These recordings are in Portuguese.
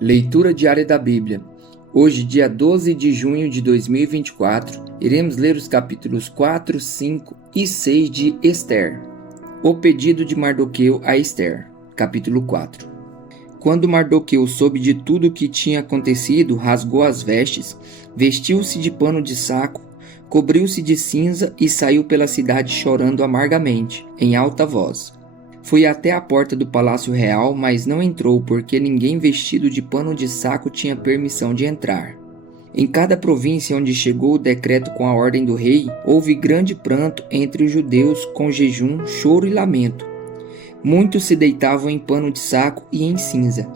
Leitura diária da Bíblia. Hoje, dia 12 de junho de 2024, iremos ler os capítulos 4, 5 e 6 de Esther. O pedido de Mardoqueu a Esther. Capítulo 4. Quando Mardoqueu soube de tudo o que tinha acontecido, rasgou as vestes, vestiu-se de pano de saco, cobriu-se de cinza e saiu pela cidade chorando amargamente, em alta voz. Foi até a porta do palácio real, mas não entrou porque ninguém vestido de pano de saco tinha permissão de entrar. Em cada província onde chegou o decreto com a ordem do rei, houve grande pranto entre os judeus com jejum, choro e lamento. Muitos se deitavam em pano de saco e em cinza.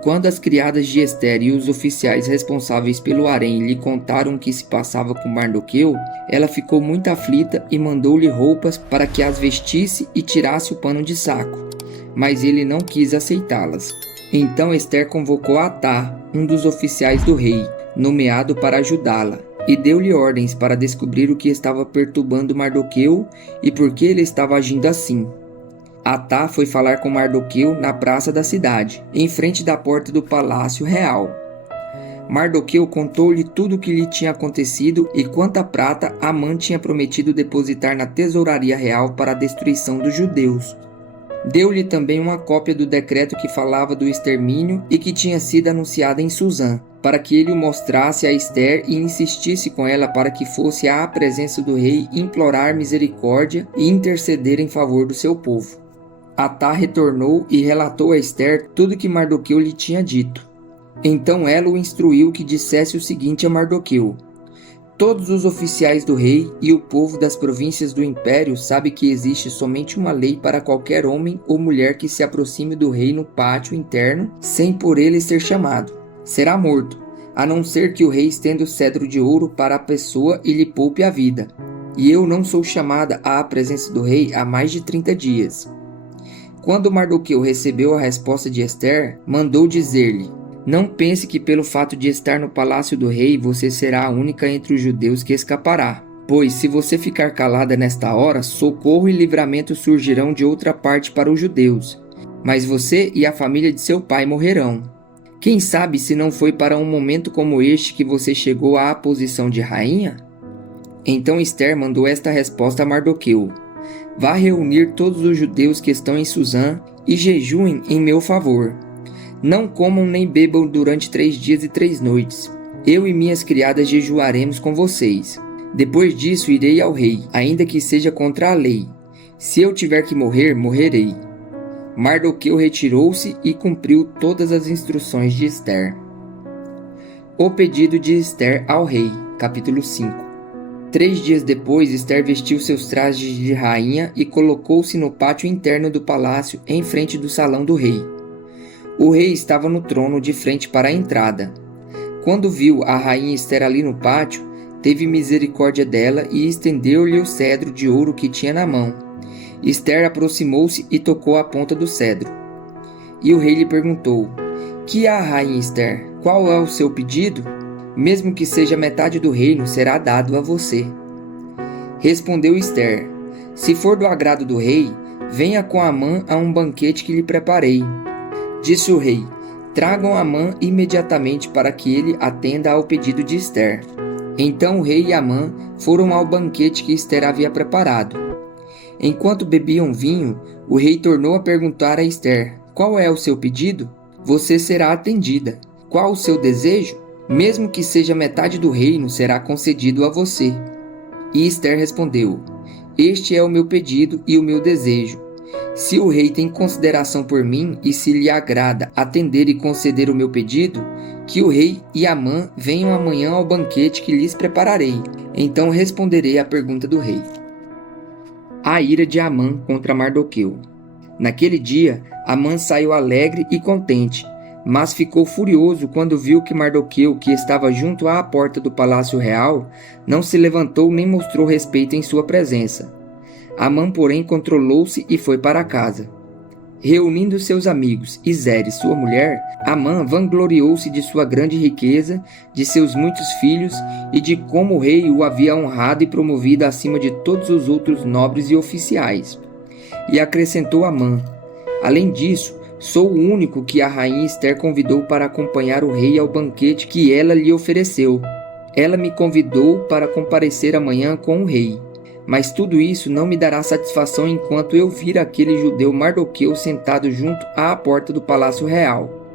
Quando as criadas de Esther e os oficiais responsáveis pelo harém lhe contaram o que se passava com Mardoqueu, ela ficou muito aflita e mandou-lhe roupas para que as vestisse e tirasse o pano de saco. Mas ele não quis aceitá-las. Então Esther convocou Atá, um dos oficiais do rei, nomeado para ajudá-la, e deu-lhe ordens para descobrir o que estava perturbando Mardoqueu e por que ele estava agindo assim. Atá foi falar com Mardoqueu na praça da cidade, em frente da porta do palácio real. Mardoqueu contou-lhe tudo o que lhe tinha acontecido e quanta prata Amã tinha prometido depositar na tesouraria real para a destruição dos judeus. Deu-lhe também uma cópia do decreto que falava do extermínio e que tinha sido anunciado em Susã, para que ele o mostrasse a Esther e insistisse com ela para que fosse à presença do rei implorar misericórdia e interceder em favor do seu povo. Atá retornou e relatou a Esther tudo que Mardoqueu lhe tinha dito. Então ela o instruiu que dissesse o seguinte a Mardoqueu: todos os oficiais do rei e o povo das províncias do império sabem que existe somente uma lei para qualquer homem ou mulher que se aproxime do rei no pátio interno sem por ele ser chamado. Será morto, a não ser que o rei estenda o cetro de ouro para a pessoa e lhe poupe a vida. E eu não sou chamada à presença do rei há mais de 30 dias. Quando Mardoqueu recebeu a resposta de Esther, mandou dizer-lhe: não pense que pelo fato de estar no palácio do rei você será a única entre os judeus que escapará. Pois se você ficar calada nesta hora, socorro e livramento surgirão de outra parte para os judeus. Mas você e a família de seu pai morrerão. Quem sabe se não foi para um momento como este que você chegou à posição de rainha? Então Esther mandou esta resposta a Mardoqueu: vá reunir todos os judeus que estão em Susã e jejuem em meu favor. Não comam nem bebam durante 3 dias e 3 noites. Eu e minhas criadas jejuaremos com vocês. Depois disso irei ao rei, ainda que seja contra a lei. Se eu tiver que morrer, morrerei. Mardoqueu retirou-se e cumpriu todas as instruções de Esther. O pedido de Esther ao rei. Capítulo 5. 3 dias depois, Esther vestiu seus trajes de rainha e colocou-se no pátio interno do palácio, em frente do salão do rei. O rei estava no trono de frente para a entrada. Quando viu a rainha Esther ali no pátio, teve misericórdia dela e estendeu-lhe o cedro de ouro que tinha na mão. Esther aproximou-se e tocou a ponta do cedro. E o rei lhe perguntou: que há, rainha Esther? Qual é o seu pedido? Mesmo que seja metade do reino, será dado a você. Respondeu Esther: se for do agrado do rei, venha com Amã a um banquete que lhe preparei. Disse o rei: tragam Amã imediatamente para que ele atenda ao pedido de Esther. Então o rei e Amã foram ao banquete que Esther havia preparado. Enquanto bebiam vinho, o rei tornou a perguntar a Esther: qual é o seu pedido? Você será atendida. Qual o seu desejo? Mesmo que seja metade do reino, será concedido a você. E Esther respondeu: este é o meu pedido e o meu desejo. Se o rei tem consideração por mim e se lhe agrada atender e conceder o meu pedido, que o rei e Amã venham amanhã ao banquete que lhes prepararei. Então responderei à pergunta do rei. A ira de Amã contra Mardoqueu. Naquele dia, Amã saiu alegre e contente, mas ficou furioso quando viu que Mardoqueu, que estava junto à porta do palácio real, não se levantou nem mostrou respeito em sua presença. Amã, porém, controlou-se e foi para casa. Reunindo seus amigos e Zeres, sua mulher, Amã vangloriou-se de sua grande riqueza, de seus muitos filhos e de como o rei o havia honrado e promovido acima de todos os outros nobres e oficiais. E acrescentou Amã: além disso, Sou o único que a rainha Ester convidou para acompanhar o rei ao banquete que ela lhe ofereceu. Ela me convidou para comparecer amanhã com o rei. Mas tudo isso não me dará satisfação enquanto eu vir aquele judeu Mardoqueu sentado junto à porta do palácio real.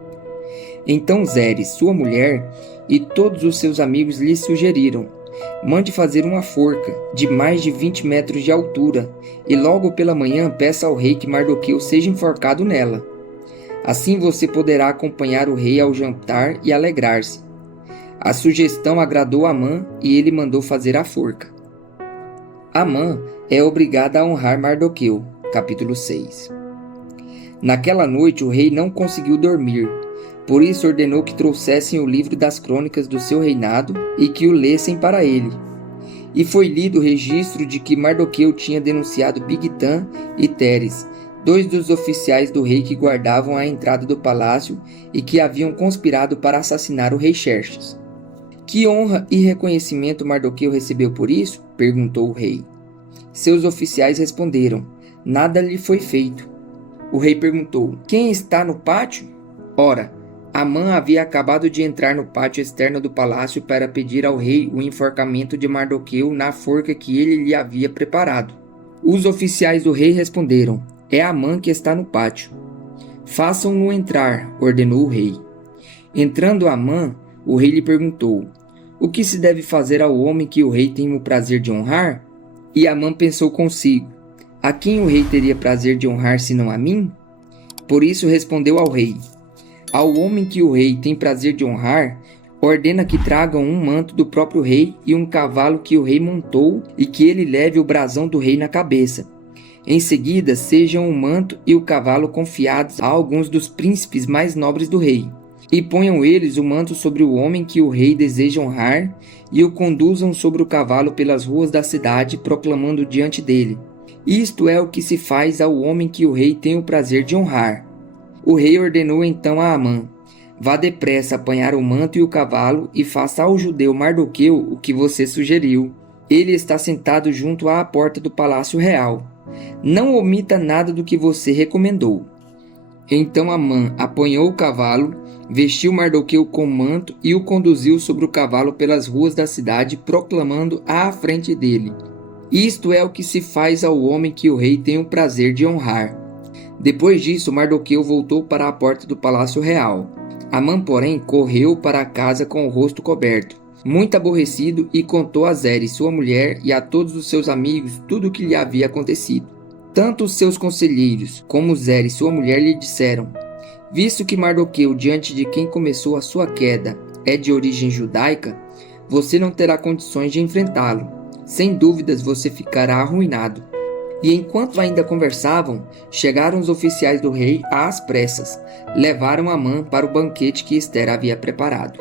Então Zeres, sua mulher, e todos os seus amigos lhe sugeriram: mande fazer uma forca de mais de 20 metros de altura, e logo pela manhã peça ao rei que Mardoqueu seja enforcado nela. Assim você poderá acompanhar o rei ao jantar e alegrar-se. A sugestão agradou Amã e ele mandou fazer a forca. Amã é obrigada a honrar Mardoqueu. Capítulo 6. Naquela noite o rei não conseguiu dormir, por isso ordenou que trouxessem o livro das crônicas do seu reinado e que o lessem para ele. E foi lido o registro de que Mardoqueu tinha denunciado Bigtã e Teres, 2 dos oficiais do rei que guardavam a entrada do palácio e que haviam conspirado para assassinar o rei Xerxes. Que honra e reconhecimento Mardoqueu recebeu por isso? Perguntou o rei. Seus oficiais responderam: nada lhe foi feito. O rei perguntou: quem está no pátio? Ora, Amã havia acabado de entrar no pátio externo do palácio para pedir ao rei o enforcamento de Mardoqueu na forca que ele lhe havia preparado. Os oficiais do rei responderam: é Amã que está no pátio. Façam-no entrar, ordenou o rei. Entrando Amã, o rei lhe perguntou: o que se deve fazer ao homem que o rei tem o prazer de honrar? E Amã pensou consigo: a quem o rei teria prazer de honrar senão a mim? Por isso respondeu ao rei: ao homem que o rei tem prazer de honrar, ordena que tragam um manto do próprio rei e um cavalo que o rei montou e que ele leve o brasão do rei na cabeça. Em seguida, sejam o manto e o cavalo confiados a alguns dos príncipes mais nobres do rei. E ponham eles o manto sobre o homem que o rei deseja honrar e o conduzam sobre o cavalo pelas ruas da cidade, proclamando diante dele: isto é o que se faz ao homem que o rei tem o prazer de honrar. O rei ordenou então a Amã: vá depressa apanhar o manto e o cavalo e faça ao judeu Mardoqueu o que você sugeriu. Ele está sentado junto à porta do palácio real. Não omita nada do que você recomendou. Então Amã apanhou o cavalo, vestiu Mardoqueu com o manto e o conduziu sobre o cavalo pelas ruas da cidade, proclamando à frente dele: isto é o que se faz ao homem que o rei tem o prazer de honrar. Depois disso, Mardoqueu voltou para a porta do palácio real. Amã, porém, correu para casa com o rosto coberto, muito aborrecido, e contou a Zeres, sua mulher, e a todos os seus amigos tudo o que lhe havia acontecido. Tanto os seus conselheiros como Zeres, sua mulher, lhe disseram: visto que Mardoqueu, diante de quem começou a sua queda, é de origem judaica, você não terá condições de enfrentá-lo. Sem dúvidas você ficará arruinado. E enquanto ainda conversavam, chegaram os oficiais do rei às pressas, levaram Amã para o banquete que Ester havia preparado.